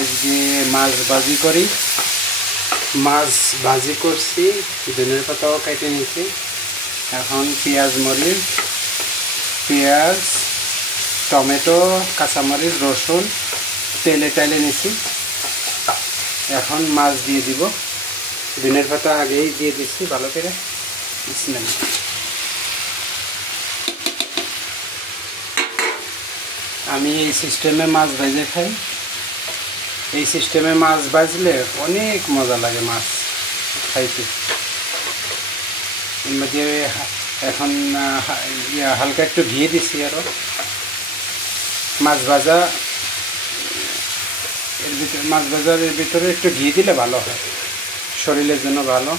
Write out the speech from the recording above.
আজকে মাছ ভাজি করি। মাছ ভাজি করছি, ধনের পাতাও কেটে নিয়েছি। এখন পেঁয়াজ মরিচ, পেঁয়াজ, টমেটো, কাঁচামরিচ, রসুন তেলে টাইলে নিয়েছি। এখন মাছ দিয়ে দিব। ধনের পাতা আগেই দিয়ে দিচ্ছি ভালো করে। বিসমিল্লাহ। আমি এই সিস্টেমে মাছ ভেজে খাই। এই সিস্টেমে মাছ ভাজলে অনেক মজা লাগে মাছ খাইতে। এর মধ্যে এখন হালকা একটু ঘি দিচ্ছি আরও। মাছ ভাজার এর ভিতরে একটু ঘি দিলে ভালো হয়, শরীরের জন্য ভালো।